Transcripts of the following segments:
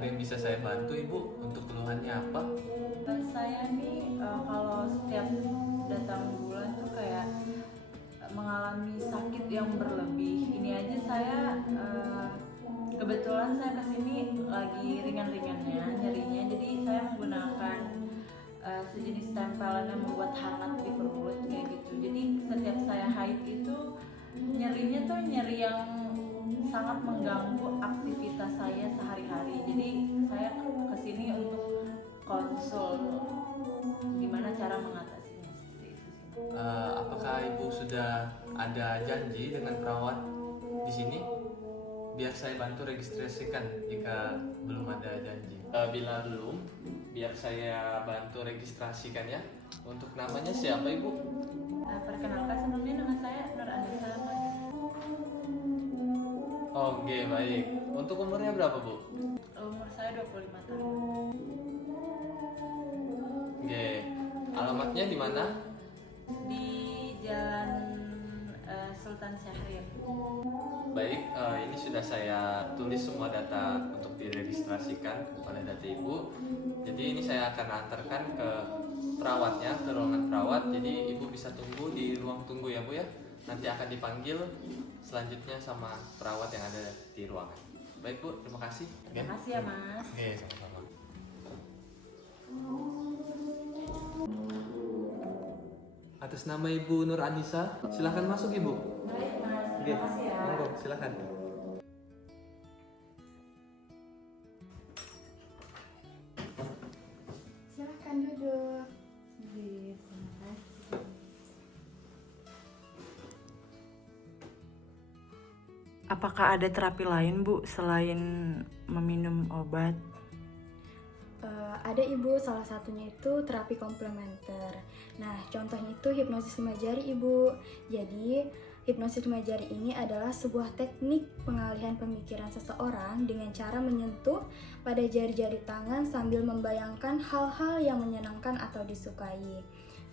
Ada yang bisa saya bantu Ibu untuk keluhannya apa? Saya nih kalau setiap datang bulan tuh kayak mengalami sakit yang berlebih. Ini aja saya kebetulan saya kesini lagi ringan-ringannya nyerinya, jadi saya menggunakan sejenis tempelan yang membuat hangat di perut kayak gitu. Jadi setiap saya haid itu nyerinya tuh nyeri yang sangat mengganggu aktivitas saya sehari-hari. Jadi saya kesini untuk konsul gimana cara mengatasinya seperti itu sih. Apakah Ibu sudah ada janji dengan perawat di sini? Biar saya bantu registrasikan jika belum ada janji. Bila belum, biar saya bantu registrasikan ya. Untuk namanya siapa Ibu? Perkenalkan, sebelumnya nama saya Nur Anissa, Mas. Oke, baik. Untuk umurnya berapa Bu? Umur saya 25 tahun. Oke. Alamatnya di mana? Di Jalan Sultan Syahrir. Baik, ini sudah saya tulis semua data untuk diregistrasikan kepada data Ibu. Jadi ini saya akan antarkan ke perawatnya, ke ruangan perawat. Jadi Ibu bisa tunggu di ruang tunggu ya Bu ya. Nanti akan dipanggil selanjutnya sama perawat yang ada di ruangan. Baik Bu, terima kasih. Terima kasih ya Mas. Oke, sama-sama. Atas nama Ibu Nur Anissa, silakan masuk Ibu. Baik Mas, Oke, terima kasih ya. monggo, silakan. Silahkan duduk. Apakah ada terapi lain Bu selain meminum obat? Ada Ibu, salah satunya itu terapi komplementer. Nah, contohnya itu hipnosis lima jari Ibu. Jadi, hipnosis lima jari ini adalah sebuah teknik pengalihan pemikiran seseorang dengan cara menyentuh pada jari-jari tangan sambil membayangkan hal-hal yang menyenangkan atau disukai.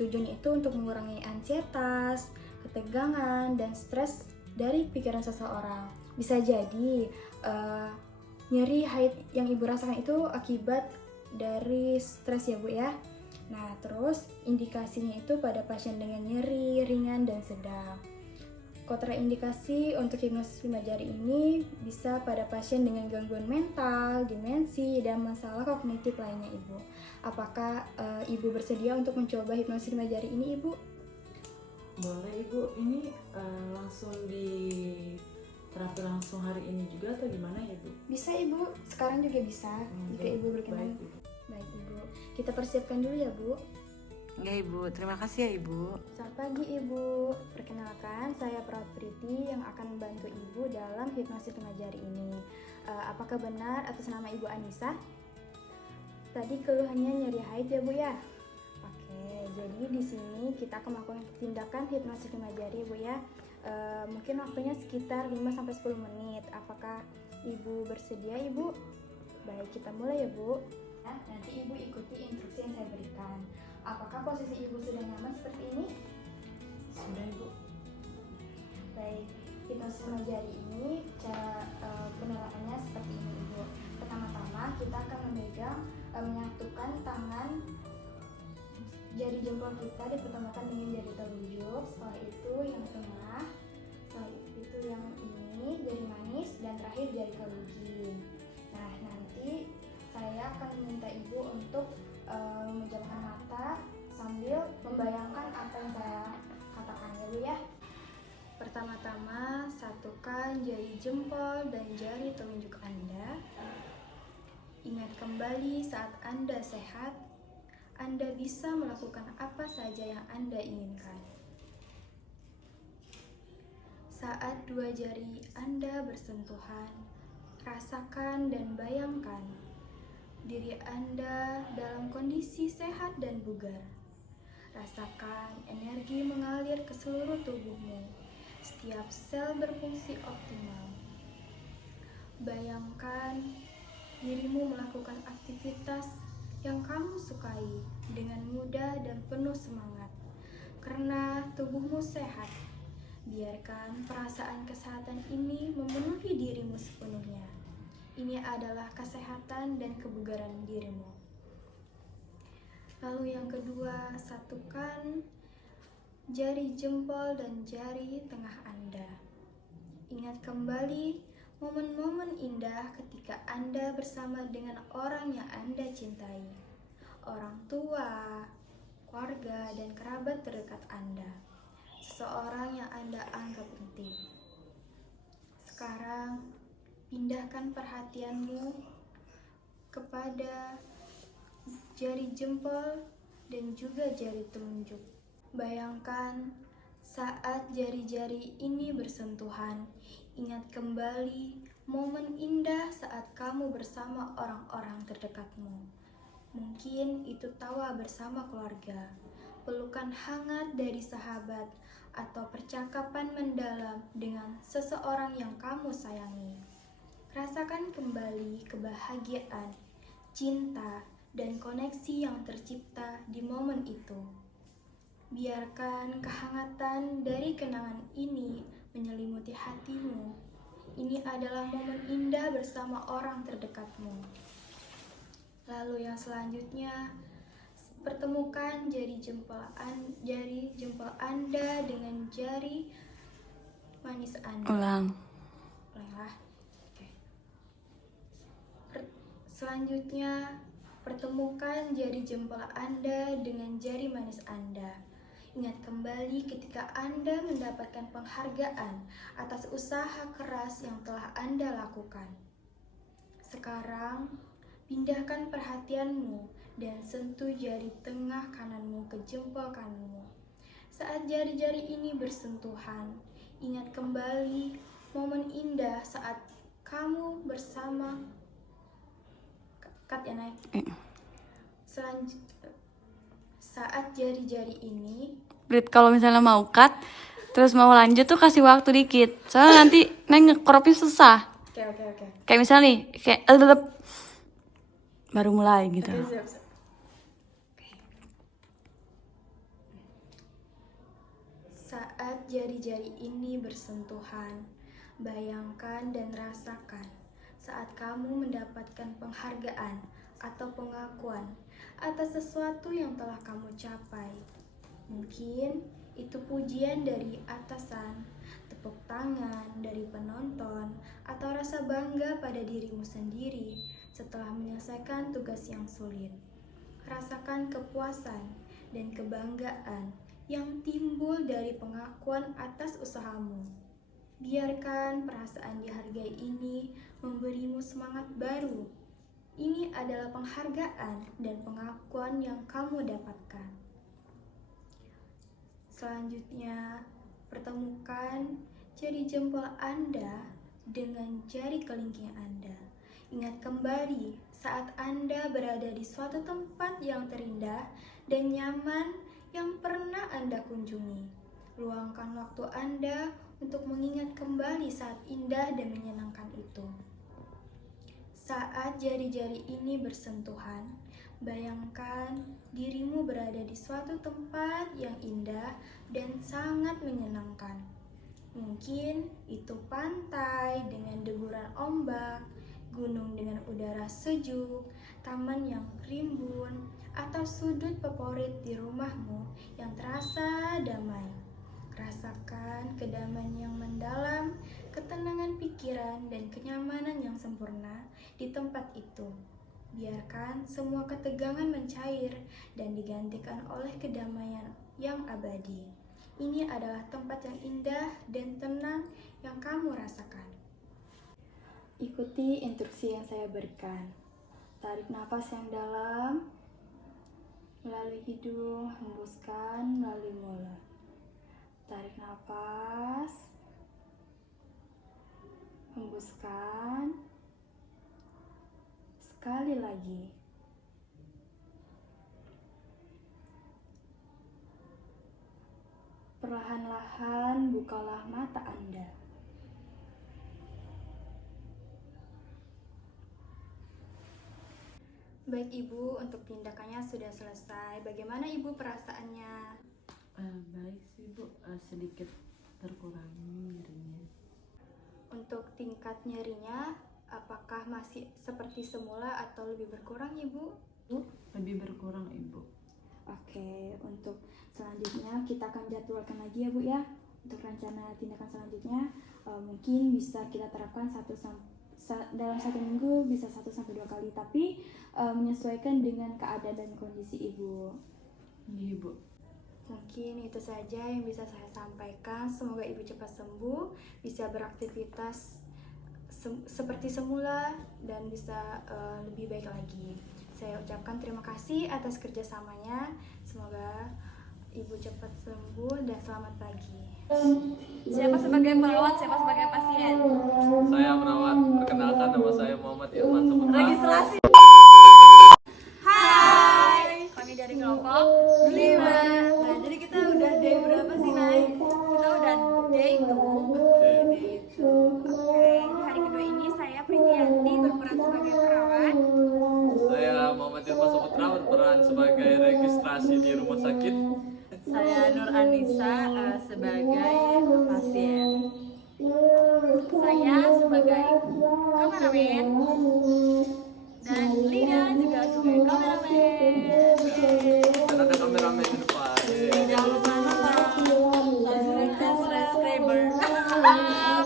Tujuannya itu untuk mengurangi ansietas, ketegangan, dan stres dari pikiran seseorang. Bisa jadi nyeri haid yang Ibu rasakan itu akibat dari stres ya Bu ya. Nah, terus indikasinya itu pada pasien dengan nyeri ringan dan sedang. Kontraindikasi untuk hipnosis lima jari ini bisa pada pasien dengan gangguan mental, demensi, dan masalah kognitif lainnya Ibu. Apakah Ibu bersedia untuk mencoba hipnosis lima jari ini Ibu? Boleh Ibu, ini langsung di terapi langsung hari ini juga atau gimana ya Bu? Bisa Ibu, sekarang juga bisa jika Ibu berkenan. Baik, Ibu. Baik Ibu, kita persiapkan dulu ya Bu. Ya Ibu, terima kasih ya Ibu. Selamat pagi Ibu, perkenalkan saya Perawat Priti yang akan membantu Ibu dalam hipnosis lima jari ini. Apakah benar atas nama Ibu Anissa? Tadi keluhannya nyeri haid ya Bu ya? Oke, jadi di sini kita akan melakukan tindakan hipnosis lima jari Bu ya. Mungkin waktunya sekitar 5-10 menit. Apakah Ibu bersedia Ibu? Baik, kita mulai ya Bu. Nanti Ibu ikuti instruksi yang saya berikan. Apakah posisi Ibu sudah nyaman seperti ini? Sudah Ibu. Baik, hipnosis lima jari ini cara penerapannya seperti ini Ibu. Pertama-tama kita akan memegang, menyatukan tangan jari jempol kita dipertemukan dengan jari telunjuk. Setelah itu yang tengah, setelah itu yang ini jari manis, dan terakhir jari kelingking. Nah, nanti saya akan meminta Ibu untuk memejamkan mata sambil membayangkan apa yang saya katakan ya Bu ya. Pertama-tama satukan jari jempol dan jari telunjuk Anda. Ingat kembali saat Anda sehat, Anda bisa melakukan apa saja yang Anda inginkan. Saat dua jari Anda bersentuhan, rasakan dan bayangkan diri Anda dalam kondisi sehat dan bugar. Rasakan energi mengalir ke seluruh tubuhmu. Setiap sel berfungsi optimal. Bayangkan dirimu melakukan aktivitas yang kamu sukai dengan mudah dan penuh semangat. Karena tubuhmu sehat, biarkan perasaan kesehatan ini memenuhi dirimu sepenuhnya. Ini adalah kesehatan dan kebugaran dirimu. Lalu yang kedua, satukan jari jempol dan jari tengah Anda. Ingat kembali momen-momen indah ketika Anda bersama dengan orang yang Anda cintai, orang tua, keluarga, dan kerabat terdekat Anda, seseorang yang Anda anggap penting. Sekarang, pindahkan perhatianmu kepada jari jempol dan juga jari telunjuk. Bayangkan saat jari-jari ini bersentuhan, ingat kembali momen indah saat kamu bersama orang-orang terdekatmu. Mungkin itu tawa bersama keluarga, pelukan hangat dari sahabat, atau percakapan mendalam dengan seseorang yang kamu sayangi. Rasakan kembali kebahagiaan, cinta, dan koneksi yang tercipta di momen itu. Biarkan kehangatan dari kenangan ini menyelimuti hatimu. Ini adalah momen indah bersama orang terdekatmu. Lalu yang selanjutnya, pertemukan jari jempol Anda dengan jari manis Anda. Ulanglah. Oke. Selanjutnya, pertemukan jari jempol Anda dengan jari manis Anda. Ingat kembali ketika Anda mendapatkan penghargaan atas usaha keras yang telah Anda lakukan. Sekarang, pindahkan perhatianmu dan sentuh jari tengah kananmu ke jempol kananmu. Saat jari-jari ini bersentuhan, ingat kembali momen indah saat kamu bersama. Cut ya, Nay. Saat jari-jari ini, Brit, kalau misalnya mau cut terus mau lanjut tuh kasih waktu dikit, soalnya nanti Neng ngecropnya susah. Oke. Kayak misalnya nih, kayak baru mulai gitu. Oke, siap. Saat jari-jari ini bersentuhan, bayangkan dan rasakan saat kamu mendapatkan penghargaan atau pengakuan atas sesuatu yang telah kamu capai. Mungkin itu pujian dari atasan, tepuk tangan dari penonton, atau rasa bangga pada dirimu sendiri setelah menyelesaikan tugas yang sulit. Rasakan kepuasan dan kebanggaan yang timbul dari pengakuan atas usahamu. Biarkan perasaan dihargai ini memberimu semangat baru. Ini adalah penghargaan dan pengakuan yang kamu dapatkan. Selanjutnya, pertemukan jari jempol Anda dengan jari kelingking Anda. Ingat kembali saat Anda berada di suatu tempat yang terindah dan nyaman yang pernah Anda kunjungi. Luangkan waktu Anda untuk mengingat kembali saat indah dan menyenangkan itu. Saat jari-jari ini bersentuhan, bayangkan dirimu berada di suatu tempat yang indah dan sangat menyenangkan. Mungkin itu pantai dengan deburan ombak, gunung dengan udara sejuk, taman yang rimbun, atau sudut favorit di rumahmu yang terasa damai. Rasakan kedamaian yang mendalam, ketenangan pikiran, dan kenyamanan yang sempurna di tempat itu. Biarkan semua ketegangan mencair dan digantikan oleh kedamaian yang abadi. Ini adalah tempat yang indah dan tenang yang kamu rasakan. Ikuti instruksi yang saya berikan. Tarik nafas yang dalam melalui hidung, hembuskan melalui mulut. Tarik nafas, hembuskan. Sekali lagi. Perlahan-lahan bukalah mata Anda. Baik Ibu, untuk tindakannya sudah selesai. Bagaimana Ibu perasaannya? Baik sih Bu, sedikit terkurangi nyerinya. Untuk tingkat nyerinya apakah masih seperti semula atau lebih berkurang, Ibu? Lebih berkurang Ibu. Oke, untuk selanjutnya kita akan jadwalkan lagi ya Bu ya. Untuk rencana tindakan selanjutnya mungkin bisa kita terapkan dalam 1 minggu bisa 1-2 kali, tapi menyesuaikan dengan keadaan dan kondisi Ibu. Iya Ibu. Mungkin itu saja yang bisa saya sampaikan. Semoga Ibu cepat sembuh, bisa beraktivitas seperti semula dan bisa lebih baik lagi. Saya ucapkan terima kasih atas kerjasamanya. Semoga Ibu cepat sembuh dan selamat pagi. Siapa sebagai perawat, siapa sebagai pasien? Saya perawat. Perkenalkan, nama saya Muhammad Irfan Saputra. Registrasi. Hai, kami dari kelompok 5. Nah, jadi kita udah day berapa sih naik? Kita udah day 2. Oke, di hari kedua ini saya Pritianti berperan sebagai perawat. Saya Muhammad Irfan Saputra berperan sebagai registrasi di rumah sakit. Saya Nur Anissa sebagai pasien. Saya sebagai kameramen dan Lina juga sebagai kameramen. Dan ada kameramen di depan. Jangan lupa nonton dan subscriber.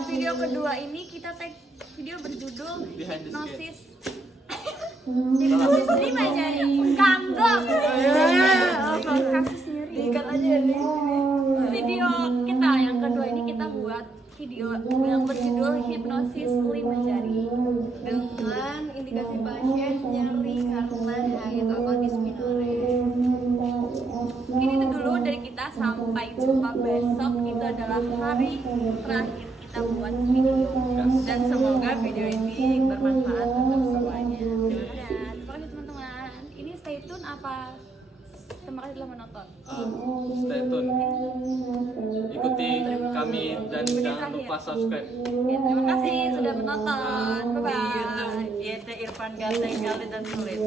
Video kedua ini kita tag video berjudul Behind the Hipnosis. Hipnosis 5 jari. Kanggok. Kasus nyeri. Diikat aja nih. Video kita yang kedua ini kita buat video yang berjudul Hipnosis 5 jari Dengan indikasi pasien nyeri karena haid atau dysmenorrhea. Mungkin itu dulu dari kita, sampai jumpa besok. Itu adalah hari terakhir kita buat video. Dan semoga video ini bermanfaat untuk semuanya. Terima kasih teman-teman. Ini stay tune apa? Terima kasih telah menonton. Stay tune. Ikuti kami dan jangan lupa subscribe. Oke, terima kasih sudah menonton. Bye Di bye. YouTube YT Irfan Ganteng Khalid dan Sulit.